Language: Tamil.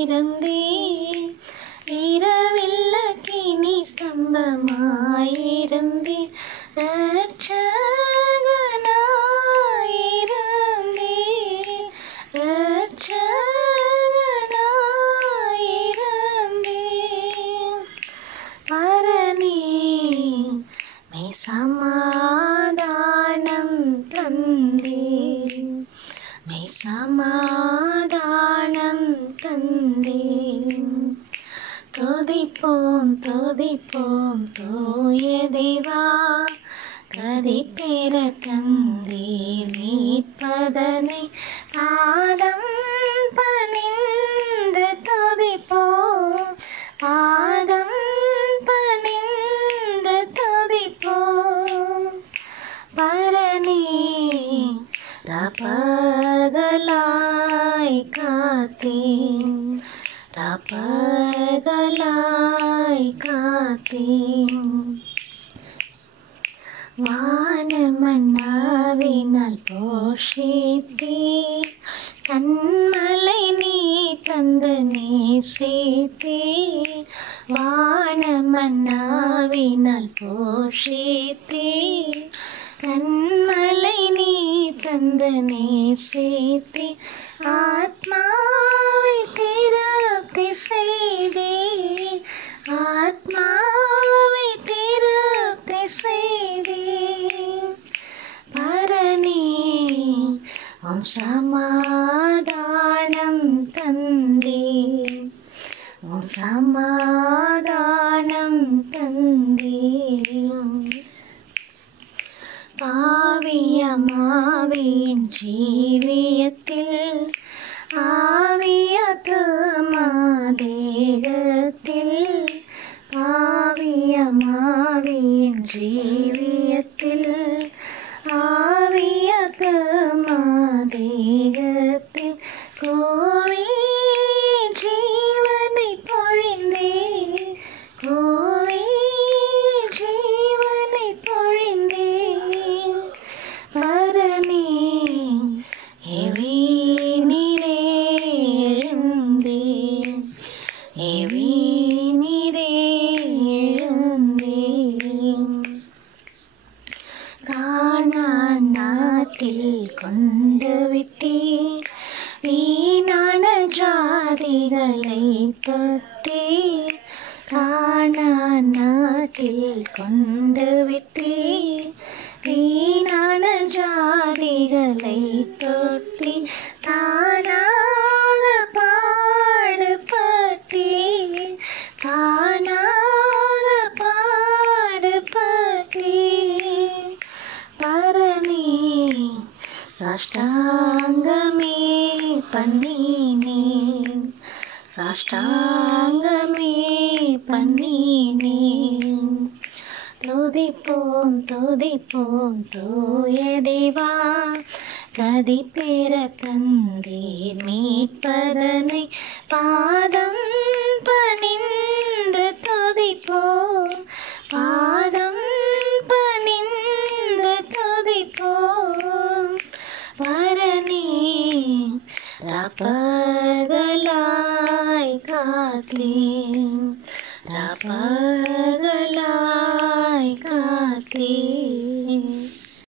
தீபமாயிருந்தேன், இரவில்லக்கினி ஸ்தம்பமாயிருந்தேன், இரட்சகனாயிருந்தேன், இரட்சகனாயிருந்தேன். பரனே மெய் சமாதானம் தந்தேன், மெய் சமாதானம் தந்தேன். துதிப்போம் துதிப்போம் தூய தேவா, கதி பெற தந்தீர் மீட்பதனை பாதம் பணிந்து துதிப்போம், பாதம் பணிந்து துதிப்போம். பரனே ரபகலாய் காத்தேன், ரபகலாய் காத்தேன். வானமன்னாவினால் போஷித்தீர், கண்மலை நீ தந்து நேசித்தீர். வானமன்னாவினால் போஷித்தீர், கண்மலை நீ தந்து நேசித்தீர். ஆத்மாவை திருப்தி செய்தீர், ஆத்மாவை திருப்தி செய்தீர். பரனே உம் சமாதானம் தந்தீர், உம் சமாதானம் தந்தீர். பாவியமாவின் ஜீவியத்தில், ஆவியத்துமாதேகத்தில், பாவியமாவின் ஜீவியத்தில், ஆவியத்துமாதேகத்தில், கோவி ஜீவனை பொழிந்தே, கோவி ஜீவனை பொழிந்தே. பரனே எவி நீரே எழுந்தேன், எவி நீரே எழுந்தேன். கானான் நாட்டில் கொண்டு விட்டீர், வீணான ஜாதிகளை தொட்டீர். கானான் நாட்டில் கொண்டு விட்டீர், வீணான ஜாதிகளை தொட்டி. தானாக பாடுபட்டீர், தானாக பாடுபட்டீர். பரனே சாஷ்டாங்கமே பண்ணினேன், சாஷ்டாங்கமே பண்ணினேன். துதிப்போம் துதிப்போம் தூய தேவா, கதி பெற தந்தீர் மீட்பதனை பாதம் பணிந்து துதிப்போம், பாதம் பணிந்து துதிப்போம். பரனே ரபகலாய் காத்தேன், ரபகலாய் காத்தேன்.